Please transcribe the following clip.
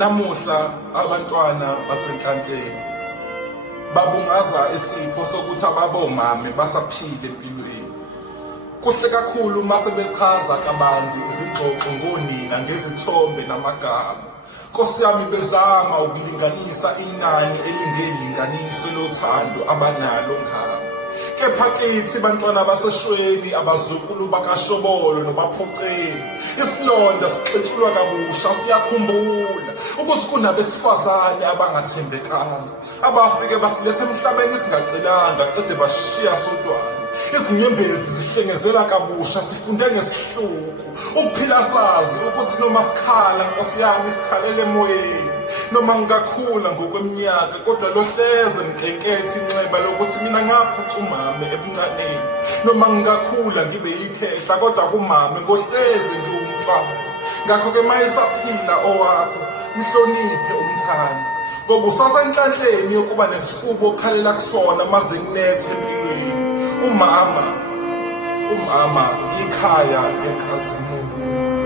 Namuhla abantwana basenhlanhleni babungaza isipho sokuthi ababomame basaphile empilweni. Kuhle kakhulu mase bechaza kabanzi izingxoxo ngonina ngezithombe namagama. Nkosi yami bezama ukulinganisa inani elingelinganiso lothando abanalo ngabo. Kepha kithi bantwana baseshweni abazukulu bakashobolo nobaphuceli, isilonda sixetshulwa kabusha. Siyakhumbula ukuthi kunabesifazane abangathembekanga abafike basiletha emhlabeni singacelanga qede bashiya sodwana. Izinyembezi zihlengezela kabusha, sifunde ngesihluku ukuphila sazi ukuthi noma sikhala Nkosi yami sikhalele emoyeni. Noma ngingakhula ngokweminyaka kodwa lohleze ngikhenkethe inxeba lokuthi mina ngaphucumame ebuncaneni. Noma ngingakhula ngibe yikhehla kodwa kumame ngohleze ngiwumntwana. Ngakho-ke mayisaphila owakho mhloniphe umthandi, ngoba usasenhlanhleni yokuba nesifuba okhalela kusona maze kunethe empilweni. Umama ikhaya lenkazimulo.